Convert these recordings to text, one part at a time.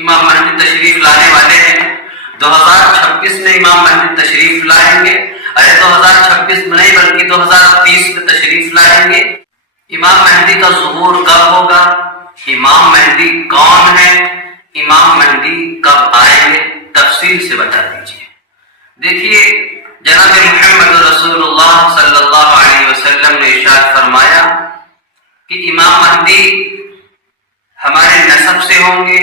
امام مہدی تشریف لانے والے ہیں. 2026 میں امام مہدی تشریف لائیں گے. ارے 2026 میں نہیں بلکہ 2030 میں تشریف لائیں گے. امام مہدی کا ظہور کب ہوگا؟ امام مہدی کون ہے؟ امام مہدی کب آئیں گے؟ تفصیل سے بتا دیجیے. دیکھیے جناب محمد رسول اللہ صلی اللہ علیہ وسلم نے ارشاد فرمایا کہ امام مہدی ہمارے نسب سے ہوں گے،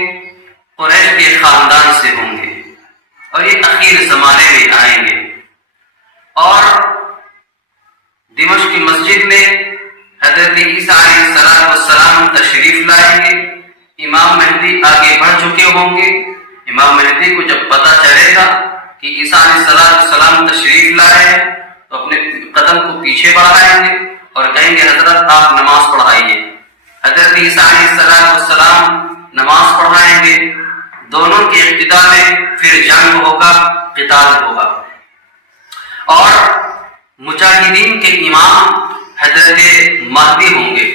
قریش کے خاندان سے ہوں گے، اور یہ اخیر زمانے میں آئیں گے. اور دمشق کی مسجد میں حضرت عیسیٰ علیہ السلام تشریف لائیں گے. امام مہدی آگے بڑھ چکے ہوں گے. امام مہدی کو جب پتہ چلے گا کہ عیسیٰ علیہ السلام تشریف لائے ہیں تو اپنے قدم کو پیچھے بڑھائیں گے اور کہیں گے حضرت آپ نماز پڑھائیے. حضرت عیسیٰ علیہ السلام نماز پڑھائیں گے. دونوں کے ابتدا میں پھر جنگ ہوگا، قتال ہوگا. اور مجاہدین کے امام حضرت مہدی ہوں گے.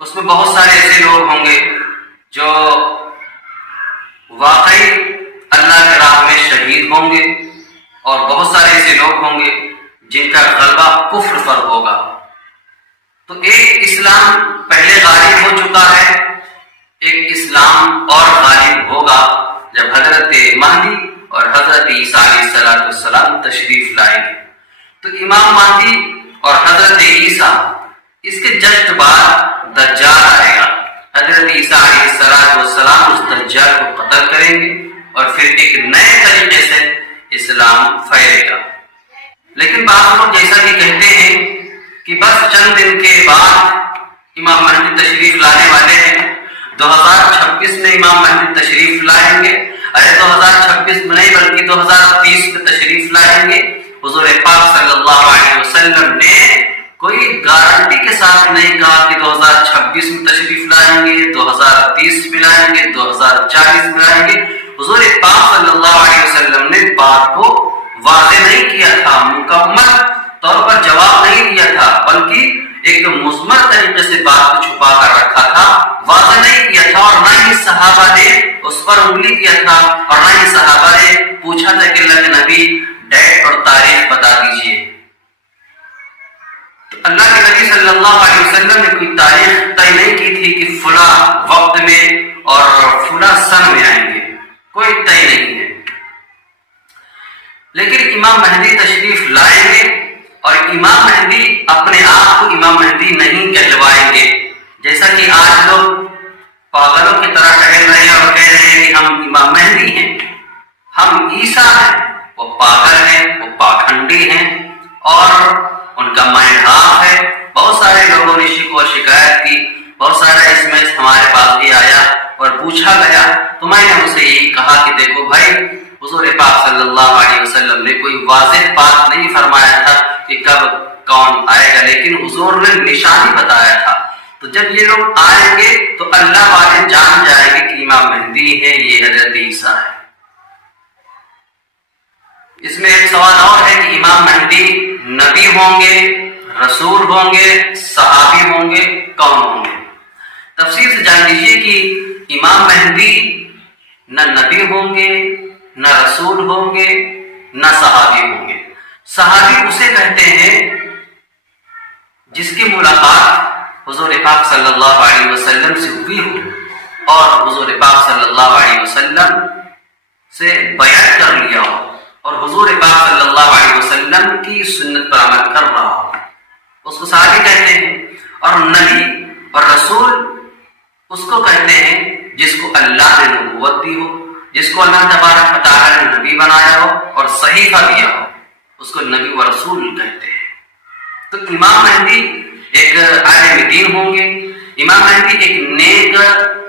اس میں بہت سارے ایسے لوگ ہوں گے جو واقعی اللہ کے راہ میں شہید ہوں گے، اور بہت سارے ایسے لوگ ہوں گے جن کا غلبہ کفر پر ہوگا. تو ایک اسلام پہلے غالب ہو چکا ہے، ایک اسلام اور غالب ہوگا جب حضرت مہدی اور حضرت عیسیٰ علیہ السلام تشریف لائیں گے. تو امام مہدی اور حضرت عیسیٰ، اس کے جسٹ بعد دجال آئے گا. حضرت عیسیٰ علیہ السلام اس دجال کو قتل کریں گے اور پھر ایک نئے طریقے سے اسلام پھیلے گا. لیکن بعض لوگ جیسا کہ کہتے ہیں کہ بس چند دن کے بعد امام مہدی تشریف لانے والے ہیں، 2026 میں امام مہدی تشریف لائیں گے. ارے 2026 میں نہیں بلکہ 2030 میں تشریف لائیں گے. حضور پاک صلی اللہ علیہ وسلم نے کوئی گارنٹی کے ساتھ نہیں کہا کہ 2026 میں تشریف لائیں گے، 2030 میں لائیں گے، 2040 میں لائیں گے. حضور پاک صلی اللہ علیہ وسلم نے بات کو واضح نہیں کیا تھا، مکمل طور پر جواب نہیں دیا تھا، بلکہ ایک مضمر طریقے سے بات کو چھپا کر رکھا تھا، واضح نہیں کیا تھا. اور نہ ہی صحابہ نے اس پر انگلی کیا تھا، اور نہ ہی صحابہ نے پوچھا تھا کہ اللہ کے نبی ڈیٹ اور تاریخ بتا دیجیے. تو اللہ کے نبی صلی اللہ علیہ وسلم نے کوئی تاریخ طے نہیں کی تھی کہ فلاں وقت میں اور فلاں سن میں آئیں گے، کوئی طے نہیں ہے. لیکن امام مہدی تشریف لائیں گے، اور امام مہدی اپنے آپ کو امام مہدی نہیں کہلوائیں گے. جیسا کہ آج لوگ پاگلوں کی طرح ٹہل رہے ہیں اور کہہ رہے ہیں کہ ہم امام مہدی ہیں، ہم عیسیٰ ہیں. وہ پاگل ہیں، وہ پاکھنڈی ہیں، اور ان کا مائنڈ آف ہے. بہت سارے لوگوں نے شکوہ شکایت کی، بہت سارا اس میں ہمارے پاس بھی آیا اور پوچھا گیا. تو میں نے ان سے یہی کہا کہ دیکھو بھائی، حضور پاک صلی اللہ علیہ وسلم نے کوئی واضح بات نہیں فرمایا تھا کہ کب کون آئے گا، لیکن حضور نے نشانی بتایا تھا. تو جب یہ لوگ آئیں گے تو اللہ والے جان جائیں گے کہ امام مہدی ہے، یہ حضرت عیسیٰ ہے. اس میں ایک سوال اور ہے کہ امام مہدی نبی ہوں گے، رسول ہوں گے، صحابی ہوں گے، کون ہوں گے؟ تفصیل سے جان لیجیے کہ امام مہدی نہ نبی ہوں گے، نہ رسول ہوں گے، نہ صحابی ہوں گے. صحابی اسے کہتے ہیں جس کی ملاقات حضور پاک صلی اللہ علیہ وسلم سے ہوئی ہو اور حضور پاک صلی اللہ علیہ وسلم سے بیعت کر لیا ہو اور حضور پاک صلی اللہ علیہ وسلم کی سنت پر عمل کر رہا ہو، اس کو صحابی کہتے ہیں. اور نبی اور رسول اس کو کہتے ہیں جس کو اللہ نے نبوت دی ہو، جس کو اللہ تبارک و تعالی نے نبی بنایا ہو اور صحیفہ دیا ہو، اس کو نبی و رسول کہتے ہیں. تو امام مہدی ایک عالم دین ہوں گے، امام مہدی ایک نیک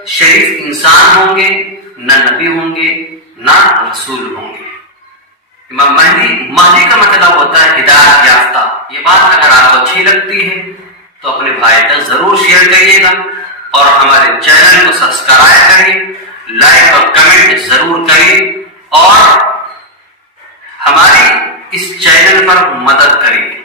شریف انسان ہوں گے، نہ نبی ہوں گے نہ رسول ہوں گے. امام مہدی کا مطلب ہوتا ہے ہدایت یافتہ. یہ بات اگر آپ کو اچھی لگتی ہے تو اپنے بھائی تک ضرور شیئر کریے گا، اور ہمارے چینل کو سبسکرائب کریے، لائک اور کمنٹ ضرور کریے، اور ہماری اس چینل پر مدد کریے.